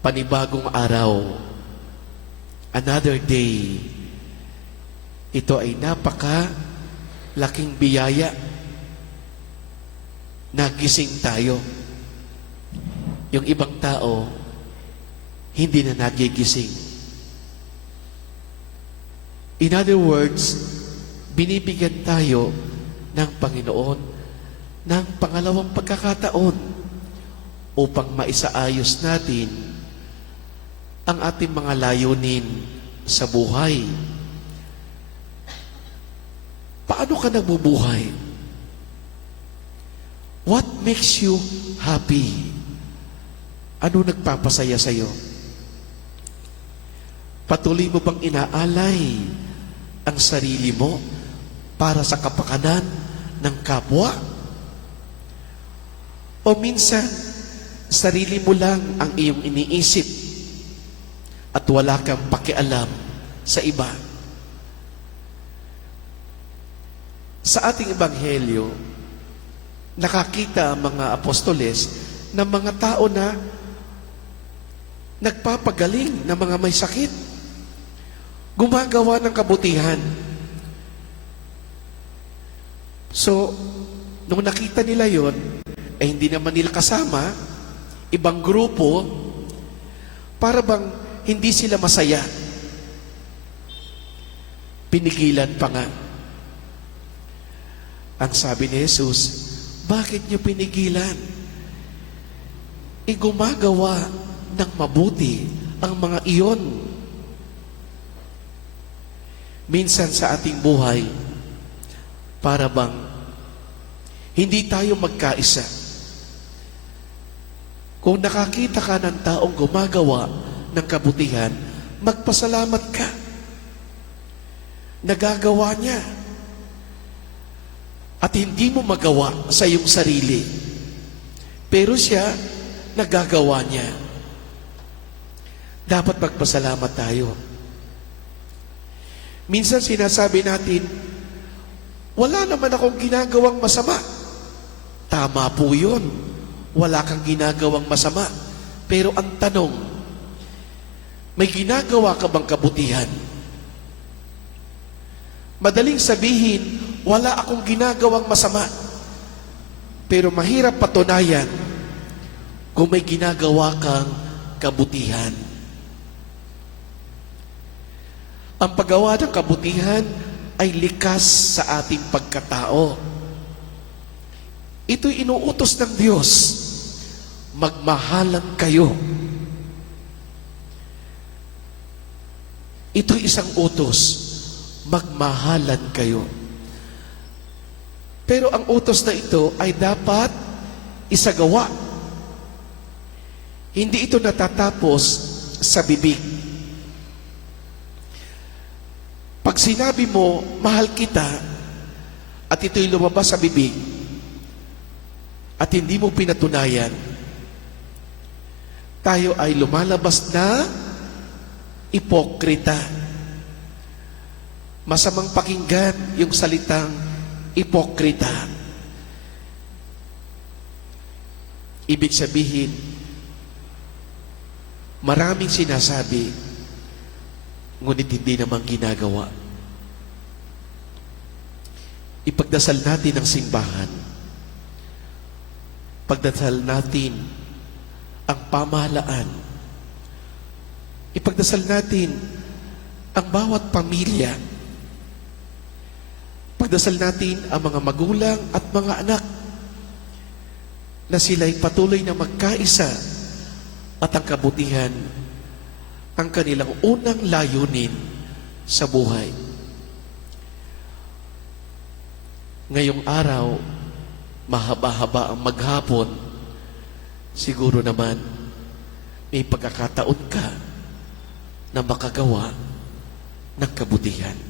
panibagong araw, another day. Ito ay laking biyaya. Nagising tayo. Yung ibang tao, hindi na nagigising. In other words, binibigyan tayo ng Panginoon ng pangalawang pagkakataon upang maisaayos natin ang ating mga layunin sa buhay. Paano ka nabubuhay? What makes you happy? Ano nagpapasaya sa iyo? Patuloy mo bang inaalay ang sarili mo para sa kapakanan ng kapwa? O minsan, sarili mo lang ang iyong iniisip at wala kang pakialam sa iba. Sa ating ebanghelyo, nakakita ang mga apostoles ng mga tao na nagpapagaling ng mga may sakit, gumagawa ng kabutihan. So, nung nakita nila yon, hindi naman nila kasama ibang grupo, para bang hindi sila masaya. Pinigilan pa nga. Ang sabi ni Jesus, bakit niyo pinigilan? Gumagawa ng mabuti ang mga iyon. Minsan sa ating buhay, para bang hindi tayo magkaisa. Kung nakakita ka ng taong gumagawa ng kabutihan, magpasalamat ka. Nagagawa niya. At hindi mo magawa sa iyong sarili. Pero siya, nagagawa niya. Dapat magpasalamat tayo. Minsan sinasabi natin, wala naman akong ginagawang masama. Tama po yun. Wala kang ginagawang masama. Pero ang tanong, may ginagawa ka bang kabutihan? Madaling sabihin, wala akong ginagawang masama. Pero mahirap patunayan kung may ginagawa kang kabutihan. Ang paggawa ng kabutihan ay likas sa ating pagkatao. Ito'y inuutos ng Diyos. Magmahalan kayo. Ito'y isang utos. Magmahalan kayo. Pero ang utos na ito ay dapat isagawa. Hindi ito natatapos sa bibig. Pag sinabi mo, mahal kita, at ito'y lumabas sa bibig, at hindi mo pinatunayan, tayo ay lumalabas na ipokrita. Masamang pakinggan yung salitang ipokrita. Ibig sabihin, maraming sinasabi, ngunit hindi naman ginagawa. Ipagdasal natin ang simbahan. Pagdasal natin ang pamahalaan. Ipagdasal natin ang bawat pamilya. Pagdasal natin ang mga magulang at mga anak na sila'y patuloy na magkaisa at ang kabutihan ang kanilang unang layunin sa buhay. Ngayong araw, mahaba-haba ang maghapon, siguro naman may pagkakataon ka na makagawa ng kabutihan.